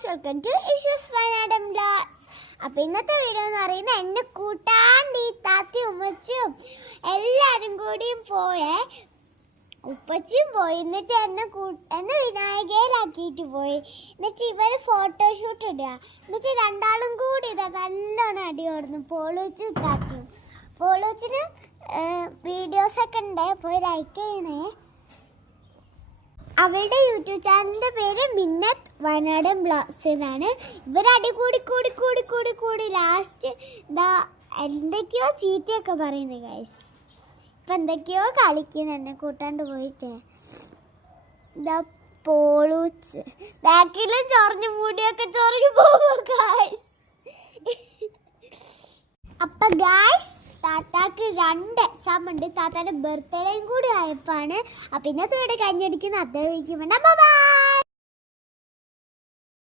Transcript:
Guys, welcome to issues വയനാടൻ vlogs. അപ്പോൾ ഇന്നത്തെ വീഡിയോ എന്ന് പറയുന്നത് എന്നെ കൂട്ടാണ്ട് ഈ താത്തയും ഉമ്മച്ചിയും എല്ലാവരും കൂടിയും പോയേ. ഉപ്പച്ചിയും പോയി, എന്നിട്ട് എന്നെ വിനായകയിലാക്കിയിട്ട് പോയി. എന്നിട്ട് ഇവർ ഫോട്ടോഷൂട്ട് ഇടുക. എന്നിട്ട് രണ്ടാളും കൂടി ഇതാ നല്ലോണം അടി കൊടുന്നു. പോളൂച്ച് താത്തിയും. പോളൂച്ചിന് വീഡിയോസൊക്കെ ഉണ്ട്, പോയി ലൈക്ക് ചെയ്യണേ. അവളുടെ യൂട്യൂബ് ചാനലിൻ്റെ പേര് മിന്നത്ത് വയനാടൻ വ്ലോഗ്സ് എന്നാണ്. ഇവരടി കൂടി ലാസ്റ്റ് ഇതാ എന്തൊക്കെയോ ചീത്തയൊക്കെ പറയുന്നത് ഗൈസ്. ഇപ്പം എന്തൊക്കെയോ കളിക്കുന്നു എന്നെ കൂട്ടാണ്ട് പോയിട്ട്. ഇതാ പോളൂച്ച് ബാക്കിലും ചൊറഞ്ഞു മൂടിയൊക്കെ ചൊറഞ്ഞു പോകും ഗൈസ്. അപ്പം ഗൈസ്, താത്താക്ക് 2 എക്സാം ഉണ്ട്. താത്താൻ്റെ ബർത്ത്ഡേയും കൂടി ആയപ്പോഴാണ്. അപ്പം ഇന്നത്തെ വീഡിയോ കഴിഞ്ഞടിക്കുന്ന അത്ര വിളിക്കുമ്പോൾ ബൈ.